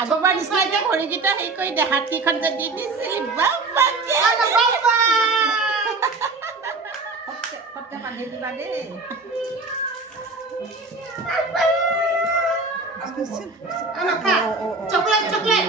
আগৰবাৰ নিচিনাকে ভৰিকেইটা হেৰি কৰি দে হাতকেইখন যে দি দিছিলি বাবাকে সত্য বান্ধি দিবা দেই চকলেট চকলেট